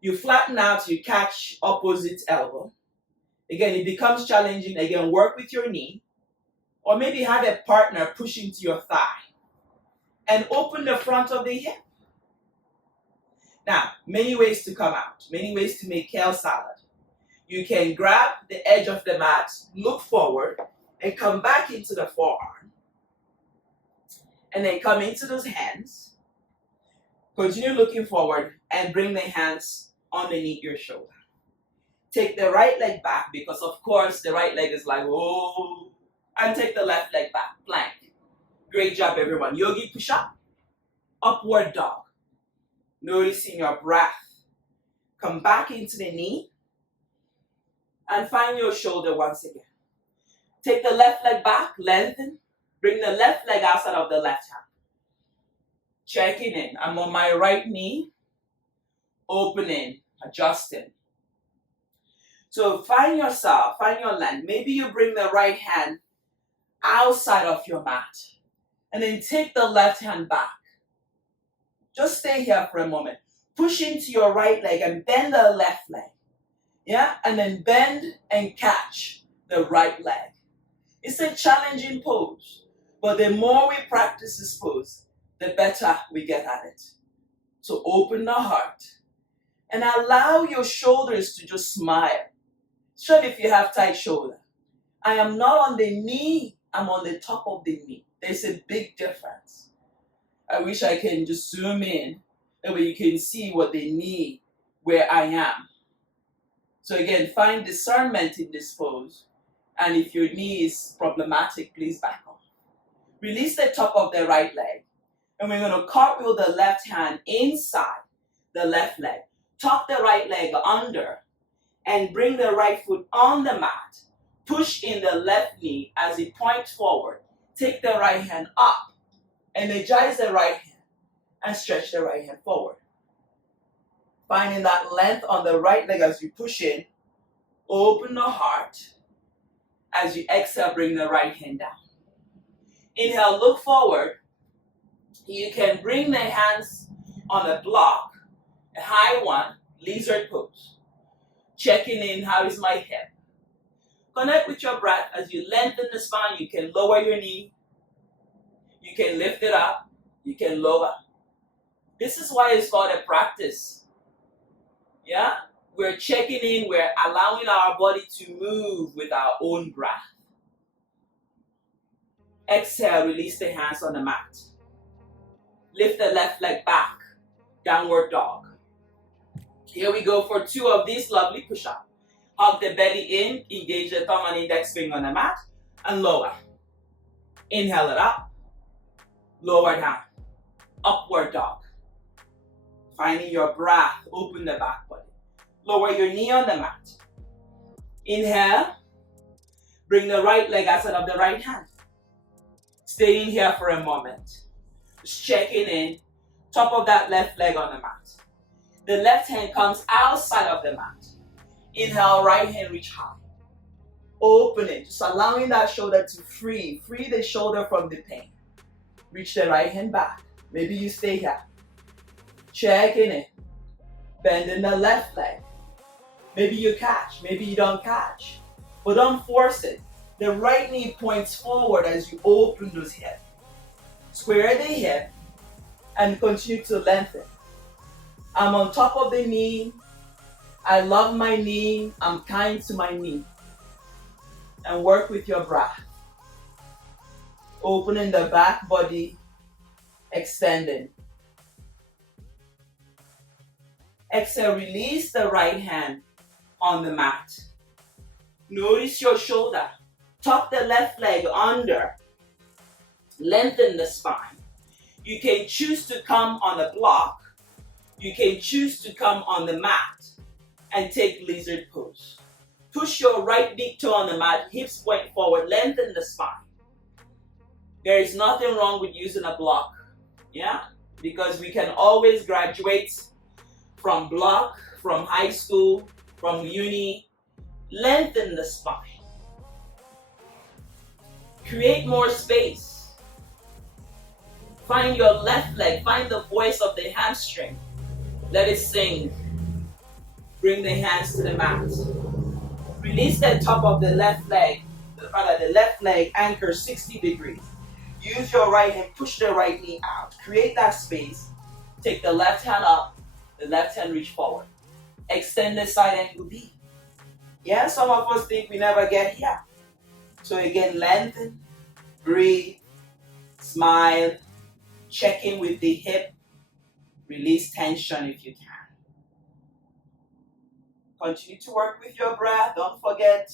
You flatten out, you catch opposite elbow. Again, it becomes challenging. Again, work with your knee. Or maybe have a partner push into your thigh. And open the front of the hip. Now, many ways to come out. Many ways to make kale salad. You can grab the edge of the mat, look forward, and come back into the forearm. And then come into those hands. Continue looking forward and bring the hands underneath your shoulder. Take the right leg back because, of course, the right leg is like, oh. And take the left leg back, plank. Great job, everyone. Yogi push-up, upward dog. Noticing your breath. Come back into the knee and find your shoulder once again. Take the left leg back, lengthen. Bring the left leg outside of the left hand. Checking in. I'm on my right knee. Opening, adjusting. So find yourself, find your length. Maybe you bring the right hand outside of your mat. And then take the left hand back. Just stay here for a moment. Push into your right leg and bend the left leg. Yeah? And then bend and catch the right leg. It's a challenging pose. But the more we practice this pose, the better we get at it. So open the heart. And allow your shoulders to just smile. Especially if you have tight shoulder. I am not on the knee. I'm on the top of the knee. There's a big difference. I wish I can just zoom in. That way you can see what the knee, where I am. So again, find discernment in this pose. And if your knee is problematic, please back off. Release the top of the right leg. And we're going to cartwheel the left hand inside the left leg. Tuck the right leg under. And bring the right foot on the mat. Push in the left knee as it points forward. Take the right hand up. Energize the right hand. And stretch the right hand forward. Finding that length on the right leg as you push in. Open the heart. As you exhale, bring the right hand down. Inhale, look forward. You can bring the hands on a block. A high one, lizard pose. Checking in, how is my hip? Connect with your breath. As you lengthen the spine, you can lower your knee. You can lift it up. You can lower. This is why it's called a practice. Yeah? We're checking in. We're allowing our body to move with our own breath. Exhale, release the hands on the mat. Lift the left leg back. Downward dog. Here we go for 2 of these lovely push-ups. Hug the belly in, engage the thumb and index finger on the mat, and lower. Inhale it up, lower down, upward dog. Finding your breath, open the back body. Lower your knee on the mat. Inhale, bring the right leg outside of the right hand. Staying here for a moment. Just checking in, top of that left leg on the mat. The left hand comes outside of the mat. Inhale, right hand reach high. Open it, just allowing that shoulder to free the shoulder from the pain. Reach the right hand back. Maybe you stay here. Checking it. Bending the left leg. Maybe you catch, maybe you don't catch. But don't force it. The right knee points forward as you open those hips. Square the hip and continue to lengthen. I'm on top of the knee. I love my knee. I'm kind to my knee. and work with your breath. Opening the back body, extending. Exhale, release the right hand on the mat. Notice your shoulder. Tuck the left leg under. Lengthen the spine. You can choose to come on a block. You can choose to come on the mat and take lizard pose. Push your right big toe on the mat, hips point forward, lengthen the spine. There is nothing wrong with using a block, yeah? Because we can always graduate from block, from high school, from uni. Lengthen the spine. Create more space. Find your left leg, find the voice of the hamstring. Let it sing. Bring the hands to the mat. Release the top of the left leg, rather the left leg anchor 60 degrees. Use your right hand, push the right knee out. Create that space. Take the left hand up, the left hand reach forward. Extend the side angle deep. Yeah, some of us think we never get here. So again, lengthen, breathe, smile, check in with the hip, release tension if you can. Continue to work with your breath, don't forget.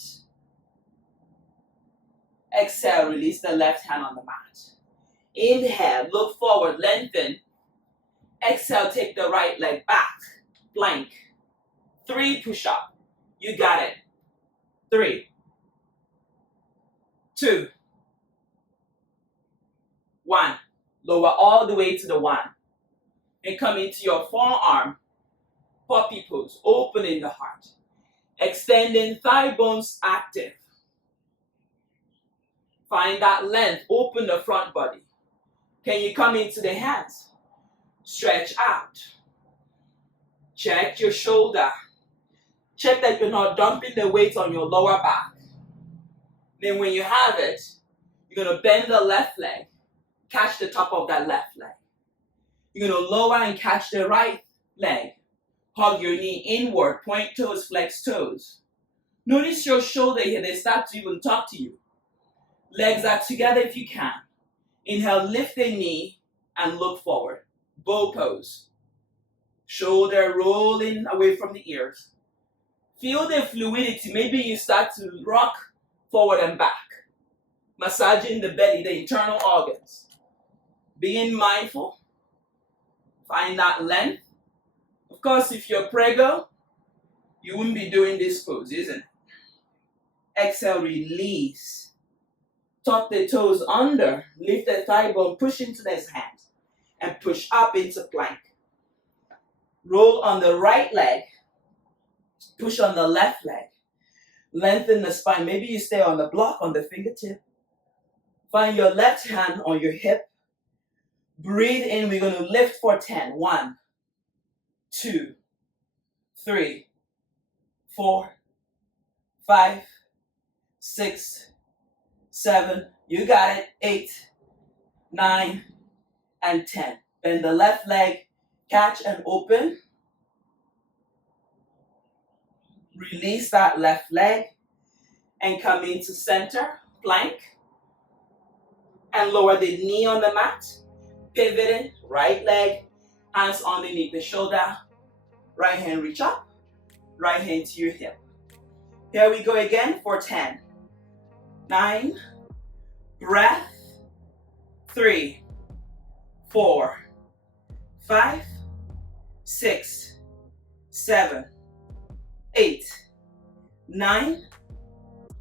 Exhale, release the left hand on the mat. Inhale, look forward, lengthen. Exhale, take the right leg back, plank. 3 push-up. You got it. 3, 2, 1. Lower all the way to the 1. And come into your forearm, puppy pose, opening the heart. Extending thigh bones active. Find that length, open the front body. Can you come into the hands? Stretch out. Check your shoulder. Check that you're not dumping the weight on your lower back. Then when you have it, you're going to bend the left leg. Catch the top of that left leg. You're going to lower and catch the right leg. Hug your knee inward, point toes, flex toes. Notice your shoulder here, they start to even talk to you. Legs are together if you can. Inhale, lift the knee and look forward. Bow pose. Shoulder rolling away from the ears. Feel the fluidity. Maybe you start to rock forward and back. Massaging the belly, the internal organs. Being mindful. Find that length. Of course, if you're prego, you wouldn't be doing this pose, isn't it? Exhale, release. Tuck the toes under. Lift the thigh bone, push into those hands. And push up into plank. Roll on the right leg. Push on the left leg. Lengthen the spine. Maybe you stay on the block, on the fingertip. Find your left hand on your hip. Breathe in. We're going to lift for 10. 1, 2, 3, 4, 5, 6, 7. You got it. 8, 9, and 10. Bend the left leg. Catch and open. Release that left leg and come into center, plank. And lower the knee on the mat. Pivoting, right leg, hands underneath the shoulder. Right hand reach up, right hand to your hip. Here we go again for 10, 9, breath, 3, 4, 5, 6, 7, 8, 9,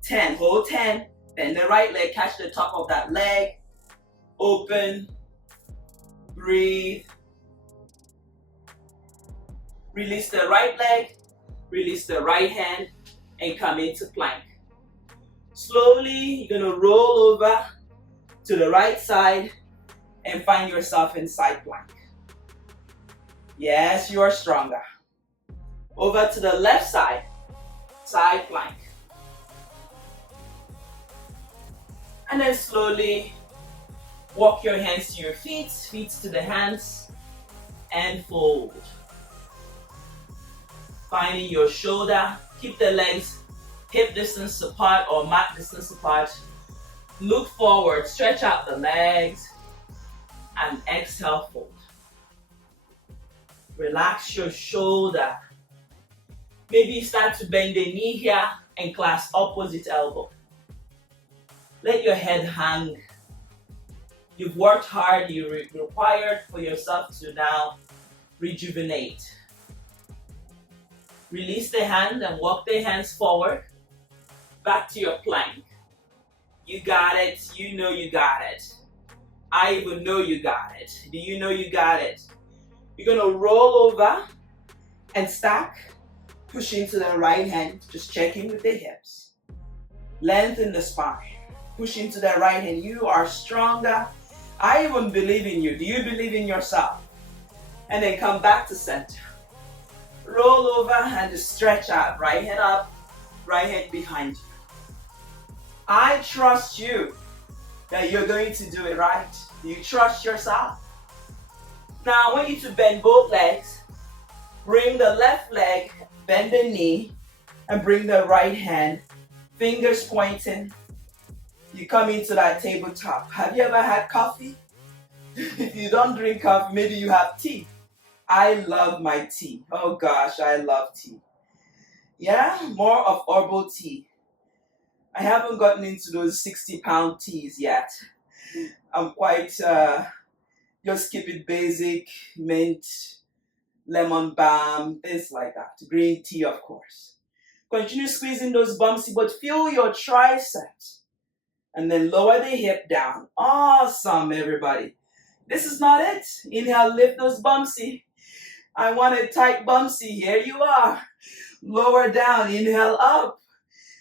10. Hold 10. Bend the right leg. Catch the top of that leg. Open. Breathe. Release the right leg. Release the right hand. And come into plank. Slowly, you're going to roll over to the right side and find yourself in side plank. Yes, you are stronger. Over to the left side, side plank. And then slowly walk your hands to your feet, feet to the hands, and fold. Finding your shoulder, keep the legs hip distance apart or mat distance apart. Look forward, stretch out the legs, and exhale, fold. Relax your shoulder. Maybe you start to bend the knee here and clasp opposite elbow. Let your head hang. You've worked hard, you required for yourself to now rejuvenate. Release the hand and walk the hands forward. Back to your plank. You got it. You know you got it. I even know you got it. Do you know you got it? You're going to roll over and stack. Push into the right hand. Just checking with the hips. Lengthen the spine. Push into the right hand. You are stronger. I even believe in you. Do you believe in yourself? And then come back to center. Roll over and just stretch out. Right hand up, right hand behind you. I trust you that you're going to do it right. Do you trust yourself? Now I want you to bend both legs. Bring the left leg, bend the knee, and bring the right hand, fingers pointing. You come into that tabletop. Have you ever had coffee? If you don't drink coffee, maybe you have tea. I love my tea. Oh gosh, I love tea. Yeah, more of herbal tea. I haven't gotten into those 60-pound teas yet. I'm quite, just keep it basic, mint, lemon balm, things like that. Green tea, of course. Continue squeezing those bumpsy, but feel your triceps. And then lower the hip down. Awesome, everybody. This is not it. Inhale, lift those bumpsy. I want a tight bumpsy. Here you are. Lower down, inhale up.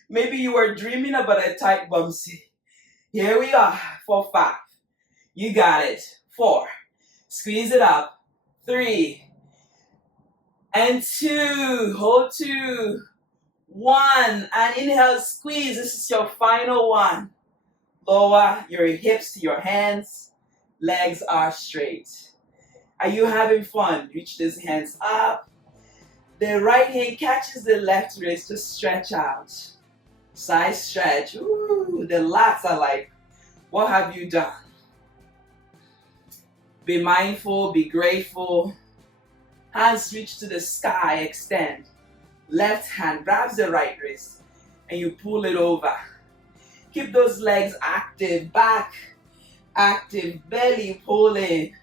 Maybe you were dreaming about a tight bumpsy. Here we are for 5. You got it. 4. Squeeze it up. 3. And 2. Hold 2. 1. And inhale, squeeze. This is your final one. Lower your hips to your hands. Legs are straight. Are you having fun? Reach those hands up. The right hand catches the left wrist. Just stretch out. Side stretch. Ooh, the lats are like, what have you done? Be mindful, be grateful. Hands reach to the sky, extend. Left hand grabs the right wrist and you pull it over. Keep those legs active, back active, belly pulling.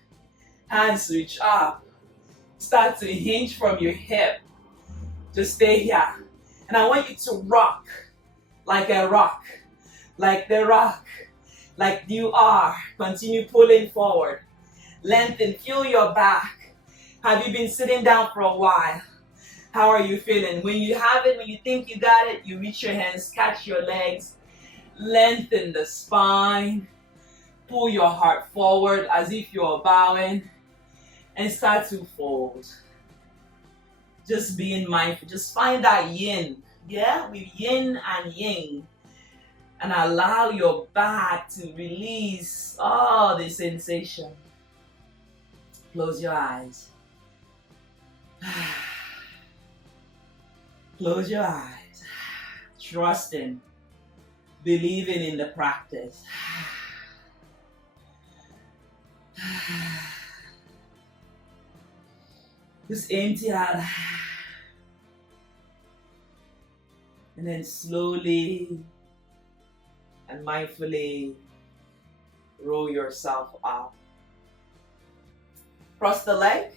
Hands reach up. Start to hinge from your hip. Just stay here. And I want you to rock like a rock, like the rock, like you are. Continue pulling forward. Lengthen, feel your back. Have you been sitting down for a while? How are you feeling? When you have it, when you think you got it, you reach your hands, catch your legs, lengthen the spine, pull your heart forward as if you're bowing, and start to fold. Just being mindful, just find that yin, yeah, with yin and yang, and allow your back to release all the sensation. Close your eyes. Close your eyes. Trusting, believing in the practice. Just empty out. And then slowly and mindfully roll yourself up. Cross the leg.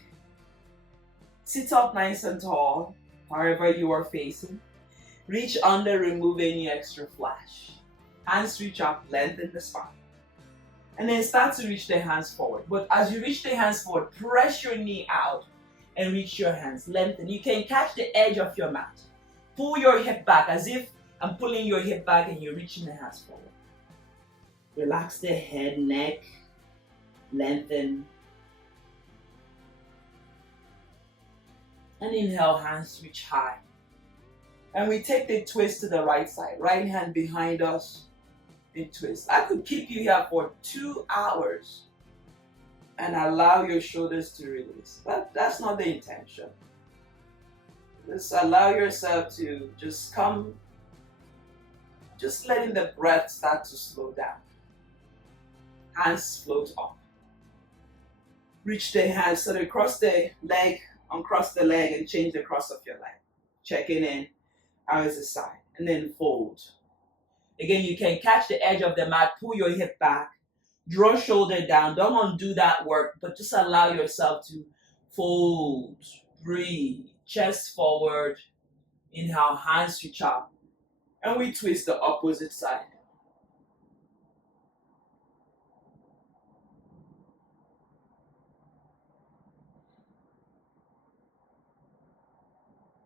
Sit up nice and tall, however you are facing. Reach under, remove any extra flash. Hands reach up, lengthen the spine. And then start to reach the hands forward. But as you reach the hands forward, press your knee out and reach your hands. Lengthen. You can catch the edge of your mat. Pull your hip back as if I'm pulling your hip back and you're reaching the hands forward. Relax the head, neck, lengthen. And inhale, hands reach high. And we take the twist to the right side. Right hand behind us and twist. I could keep you here for 2 hours and allow your shoulders to release. But that's not the intention. Just allow yourself to just come Just letting the breath start to slow down. Hands float up. Reach the hands so they cross the leg, uncross the leg and change the cross of your leg. Checking in, how is the side? And then fold. Again, you can catch the edge of the mat, pull your hip back, draw shoulder down. Don't undo that work, but just allow yourself to fold, breathe, chest forward. Inhale, hands reach up. And we twist the opposite side.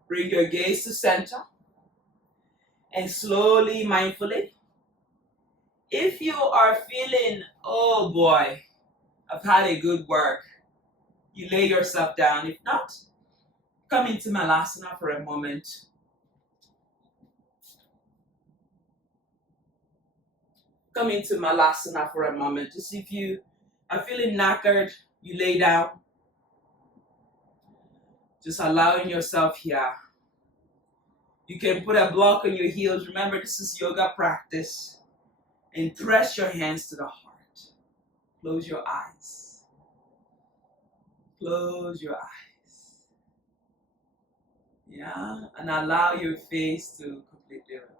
Bring your gaze to center. And slowly, mindfully, if you are feeling, oh boy, I've had a good work, you lay yourself down. If not, come into Malasana for a moment. Come into Malasana for a moment. Just if you are feeling knackered, you lay down. Just allowing yourself here. You can put a block on your heels. Remember, this is yoga practice. And press your hands to the heart. Close your eyes. Close your eyes. Yeah, and allow your face to completely relax.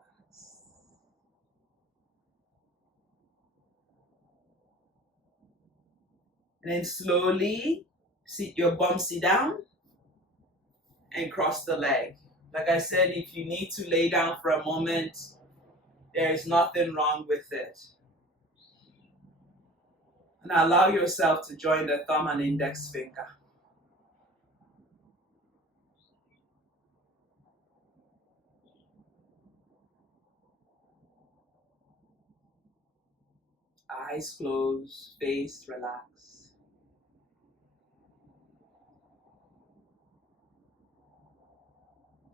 And then slowly sit your bum down and cross the leg. Like I said, if you need to lay down for a moment, there is nothing wrong with it. And allow yourself to join the thumb and index finger. Eyes closed, face relaxed.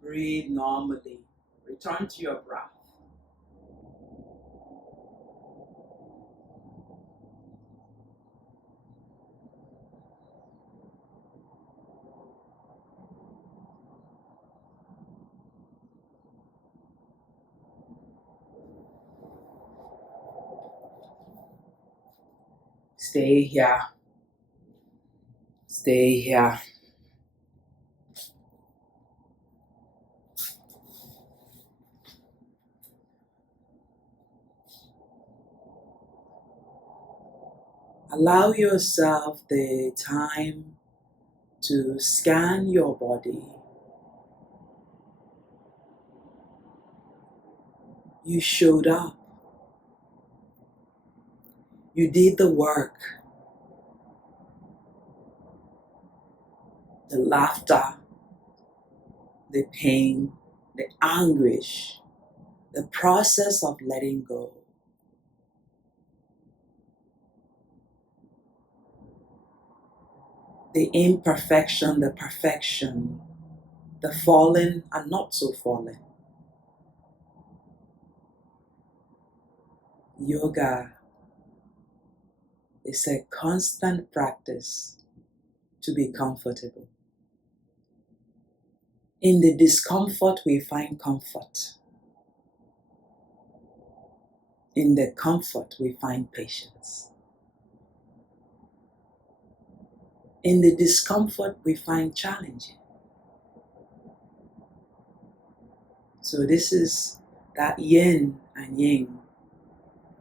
Breathe normally. Return to your breath. Stay here. Stay here. Allow yourself the time to scan your body. You showed up. You did the work. The laughter, the pain, the anguish, the process of letting go. The imperfection, the perfection, the fallen and not so fallen. Yoga is a constant practice to be comfortable. In the discomfort, we find comfort. In the comfort, we find patience. In the discomfort, we find challenging. So this is that yin and yang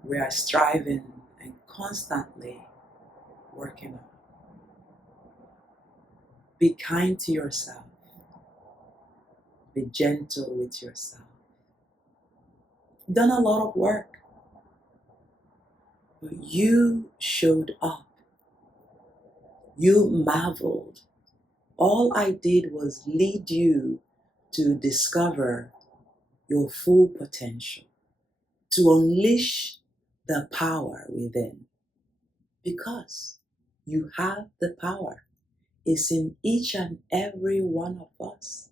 we are striving and constantly working on. Be kind to yourself. Be gentle with yourself. You've done a lot of work, but you showed up. You marveled. All I did was lead you to discover your full potential, to unleash the power within. Because you have the power. It's in each and every one of us.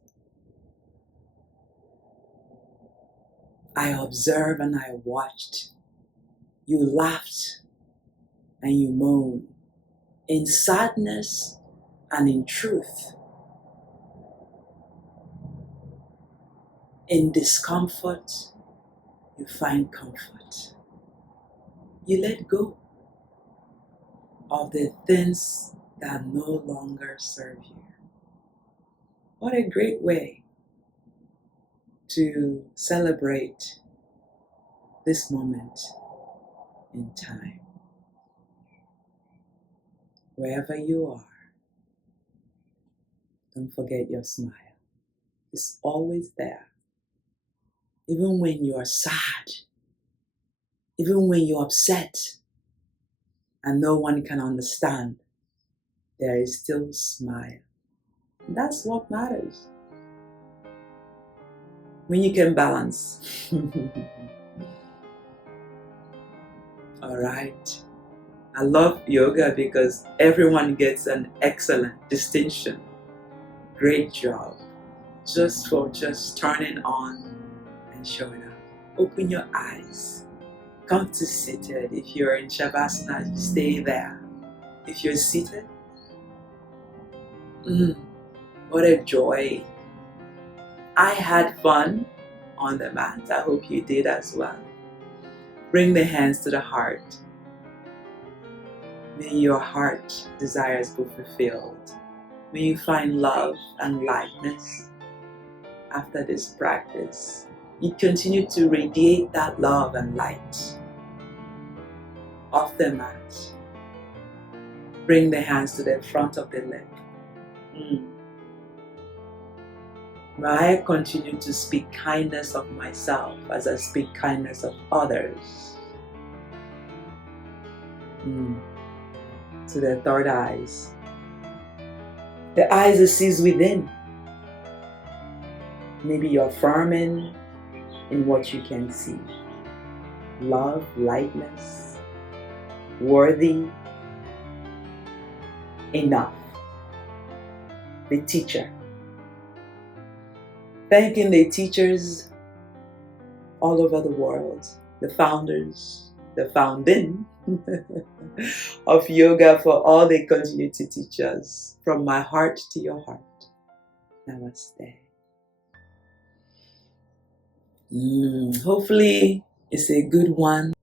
I observed and I watched. You laughed and you moaned. In sadness and in truth. In discomfort, You find comfort. You let go of the things that no longer serve you. What a great way to celebrate this moment in time. Wherever you are, don't forget your smile. It's always there. Even when you are sad, even when you're upset and no one can understand, there is still smile. And that's what matters. When you can balance. All right. I love yoga because everyone gets an excellent distinction. Great job. Just for turning on and showing up. Open your eyes. Come to seated. If you're in Shavasana, you stay there. If you're seated, what a joy. I had fun on the mat. I hope you did as well. Bring the hands to the heart. May your heart desires go fulfilled. May you find love and lightness after this practice. You continue to radiate that love and light off the mat. Bring the hands to the front of the lip. May I continue to speak kindness of myself as I speak kindness of others. To the third eyes. The eyes that sees within. Maybe you're affirming in what you can see. Love, lightness, worthy, enough. The teacher. Thanking the teachers all over the world, the founders, the founding of yoga for all they continue to teach us. From my heart to your heart. Namaste. Hopefully it's a good one.